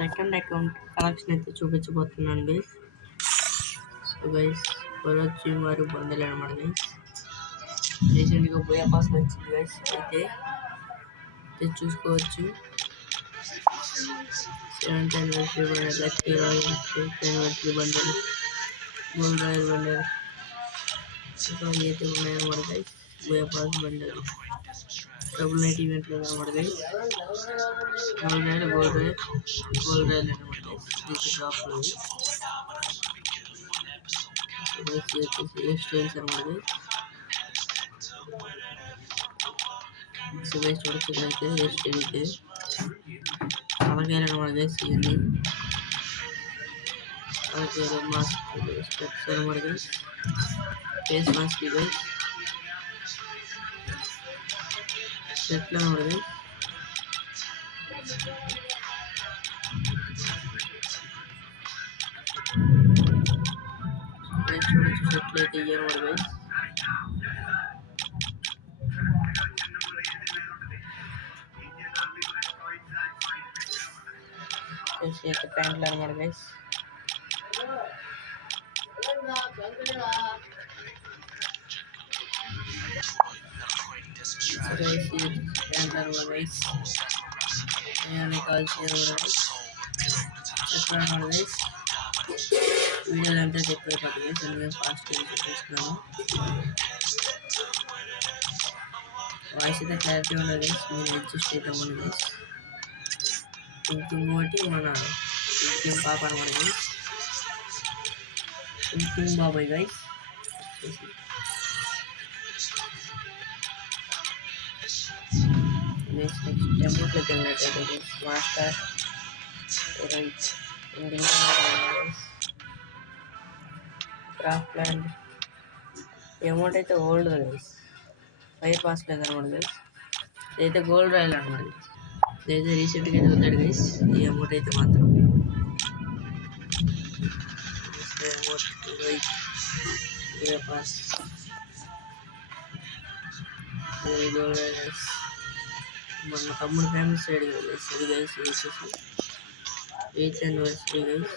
Second account collection అయితే చూపించబోతున్నాను guys. So guys వచ్చి మరి బండిల్ అనమాట గైస్. రీసెంట్గా బోయా పాస్ వచ్చింది గైస్. అయితే చూసుకోవచ్చు. 7th anniversary bundle, lucky royal 5th anniversary bundle, gold royal bundle, ఇంకా అయితే ఉన్నాయన్నమాట guys. Buoy pass bundle double night ఈవెంట్లో అనమాట గైస్. గోల్డ్ రాయల్ అనమాట గైస్. షాప్లో హెయిర్ స్టైల్స్ అనమాట గైస్. సో గైస్ చూడొచ్చు అయితే హెయిర్ స్టైల్ అయితే అలాగే అనమాట గైస్. ఇవన్నీ అలాగే మాస్క్ స్టెప్స్ అనమాట గైస్. ఫేస్ మాస్క్ గైస్ సెట్లు అనమాట గైస్. చూడొచ్చు సెట్లు అయితే ఇయ్యనమాట గైస్. అయితే ప్యాంట్లు అనమాట గైస్. ప్యాంట్లు అనమాట గైస్. కాల్చి చెప్పాను గైస్. వీడియోలు అంతా చెప్పే పట్టు గైస్. అందుకే ఫాస్ట్ చూపిస్తున్నాను. వాయిస్ అయితే క్లారిటీ ఉండదు గైస్. మీరు అడ్జస్ట్ అయితే అవ్వండి గైస్. ఇంకోటి మన ఇంకేం పాప అనమాట గైస్. ఇంకేం బాబాయ్ గైస్. నెక్స్ట్ టెంపుల్కి వెళ్ళినట్టయితే guys master right craft land amount అయితే ఓల్డ్ గైస్. ఫైర్ పాస్ లేదు అనమాట గైస్. ఇదైతే గోల్డ్ రాయల్ అనమాట. ఇదైతే రీసెంట్గా చదువుతాడు గైస్. ఈ అమౌంట్ అయితే మాత్రం పాస్ గోల్డ్ రాయల్ గైస్. మన తమ్ముడు ఫ్యామిలీ సైడ్ గైస్. ఇది గైస్ వచ్చేసి 8th anniversary guys.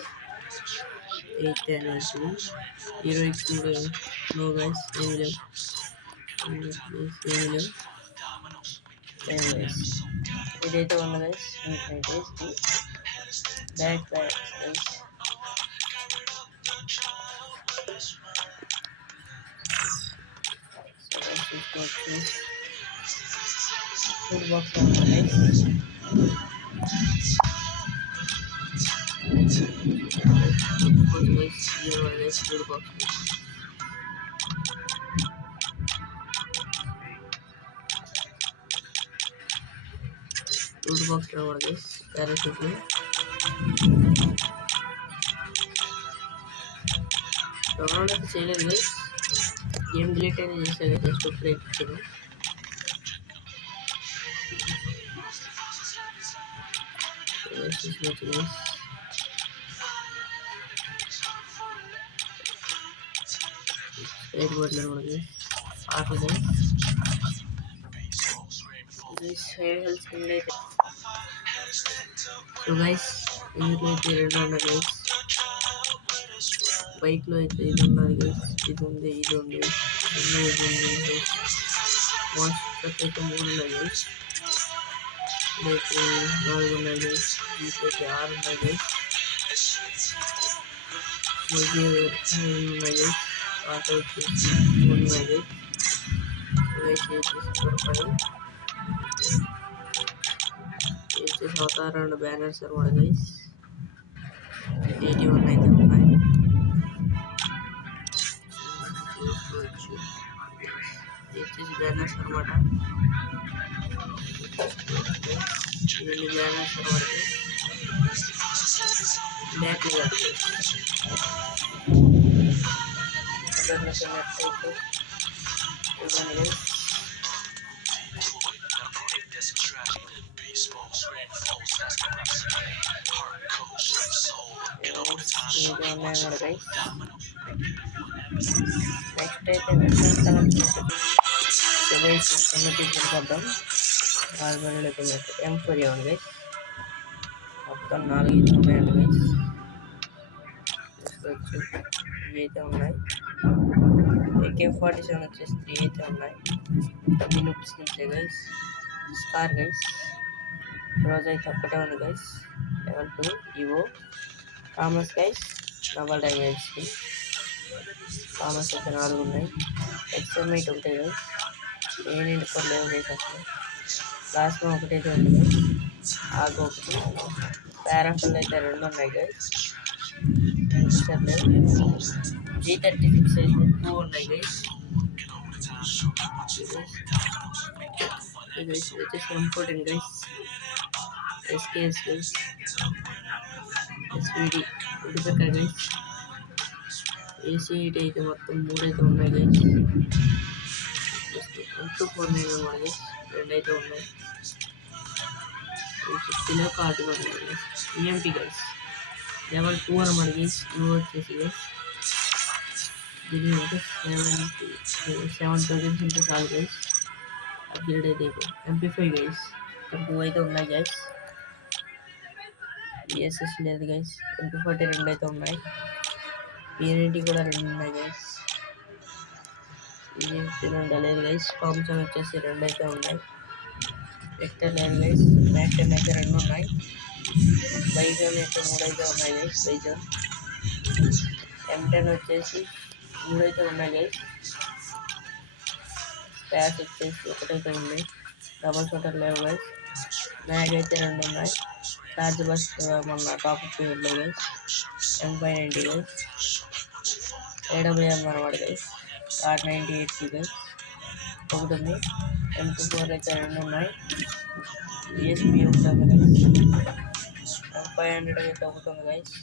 8th anniversary heroics కూడా నో గైస్. ఏమి లేవు. ఇదైతే ఉంది guys. Back guys. Food box guys. Food box food box అనమాట గైస్. పారాషూట్లు డౌన్లోడ్ అయితే చేయలేదు గైస్. గేమ్ డిలీట్ అయితే చేశాను గైస్. జస్ట్ ఇప్పుడే ఎక్కించాను. స్పైడ్ బోర్డులు అనమాట గైస్. పాటలు గైస్. హెల్త్ కింద అయితే సో గైస్ ఇందులో అయితే 2 ఉన్నాయి గైస్. బైక్లో అయితే ఇది ఉన్నది గైస్. ఇది ఉంది, ఇది ఉంది, ఇది ఉంది. వాట్సాప్ అయితే 3 ఉన్నాయి గైస్. ఇదైతే 4 ఉన్నాయి గైస్. దీంట్లో 6 ఉన్నాయి గైస్. మళ్ళీ ఉన్నాయి గైస్. ఆటో వచ్చేసి 3 ఉన్నాయి గైస్. గైస్ వచ్చేసి అవతార 2 బ్యానర్స్ అనమాట గైస్. 81 అయితే ఉన్నాయి. వచ్చేసి బ్యానర్స్ అనమాట. ఇవన్నీ బ్యానర్స్ అనమాట. బ్యాక్ కాదు గైస్. నెక్స్ట్ అయితే చూద్దాం. M4 guys. మొత్తం 4 అయితే ఉన్నాయండి గైస్. చూసుకోవచ్చు ఇవి అయితే ఉన్నాయి. AK-47 వచ్చేసి 3 అయితే ఉన్నాయి. మినుప్ స్కిన్స్ గైస్. Scar guys. రోజు అయితే ఒక్కటే ఉంది గైస్. లెవెల్ 2 ఇవో Thomas guys. Double damage skin Thomas అయితే 4 ఉన్నాయి. XM8 ఒకటే గైస్. ఏంటి కొన్ని లేవు గైస్ అసలు. ప్లాస్మా ఒకటైతే ఉంది గైస్. ఆగు ఒకటి. పారాఫిల్ అయితే 2 ఉన్నాయి గైస్. G36 అయితే 2 ఉన్నాయి గైస్. ఇది వచ్చేసి M14 guys. SKS guys. SVD ఉడిపెక్క గైస్. AC8 అయితే మొత్తం 3 అయితే ఉన్నాయి గైస్. 249 గైస్. 2 అయితే ఉన్నాయి. 16 కార్డు ఉన్నాయి గైస్. EMP guys. లెవెల్ 2 అన్నమాట గైస్. ఇవి వచ్చేసి గైస్ దీని అయితే 7,000 ఉంటే చాలు గైస్. అప్గ్రేడ్ అయితే MP5 గైస్. 2 అయితే ఉన్నాయి గైస్. ESS లేదు గైస్. MP40 2 అయితే ఉన్నాయి. PNT కూడా 2 ఉన్నాయి గైస్. ఇది లేదు గైస్. థామ్సన్ వచ్చేసి 2 అయితే ఉన్నాయి. వెక్టర్ లేదు గైస్. మ్యాక్ 10 అయితే 2 ఉన్నాయి. బైజాన్ అయితే 3 అయితే ఉన్నాయి గైస్. బైజాన్ M10 వచ్చేసి 3 అయితే ఉన్నాయి గైస్. స్పాస్ వచ్చేసి ఒకటైతే ఉంది. డబల్ షూటర్ లేవు గైస్. మ్యాగ్ అయితే 2 ఉన్నాయి. ఛార్జ్ బస్ట్ మొన్న టాప్ పీరియడ్లో గైస్. M590 guys. AWM అనమాట గైస్. R98 గైస్ ఒకటి ఉంది. M24 అయితే 2 ఉన్నాయి. ESP ఒకటి ఉంది గైస్. M500 అయితే ఒకటి ఉంది గైస్.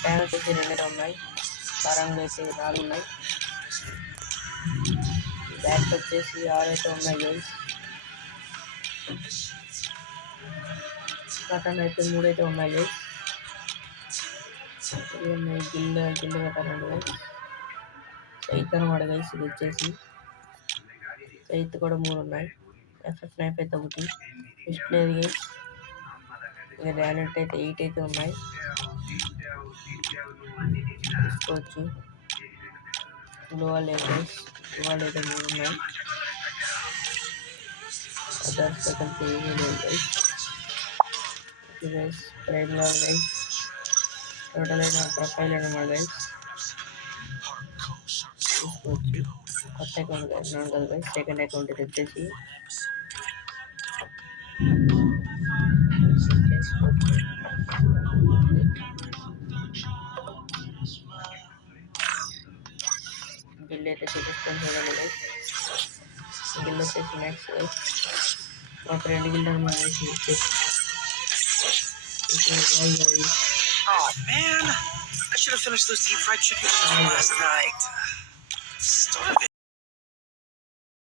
ట్యాంక్ వచ్చేసి 2 అయితే ఉన్నాయి. పరంగా అయితే 4 ఉన్నాయి. బ్యాక్ వచ్చేసి 6 అయితే ఉన్నాయి గైస్. కటన్ అయితే 3 అయితే ఉన్నాయి గైస్. గిల్లు కట్టాలి గైస్. చైత్ అనమాట గైస్. ఇది వచ్చేసి చైత్ కూడా 3 ఉన్నాయి. FF నైఫ్ అయితే ఒకటి. ఫిస్ట్ లేదు గైస్. ఇంకా ర్యాలెట్ అయితే 8 అయితే ఉన్నాయి. తీసుకోవచ్చు. గ్లోవల్ లేదు గైస్. గ్లోవల్ అయితే 3 ఉన్నాయి. అదర్స్ కలిపి ఏమీ లేదు గైస్. Okay guys. ప్రైమ్ లో గైస్ టోటల్ అయిన ప్రొఫైల్ అనమాట గైస్. తీసుకోవచ్చు. కొత్త అకౌంట్ గైస్ కదా గైస్. సెకండ్ అకౌంట్ ఇది వచ్చేసి గిల్ అయితే చూపిస్తాను చూడండి గైస్. గిల్ వచ్చేసి మ్యాక్స్ గైస్. మా ఫ్రెండ్ గిల్ అనమాట guys. Oh man, I should have finished those deep fried chicken last night. Starving.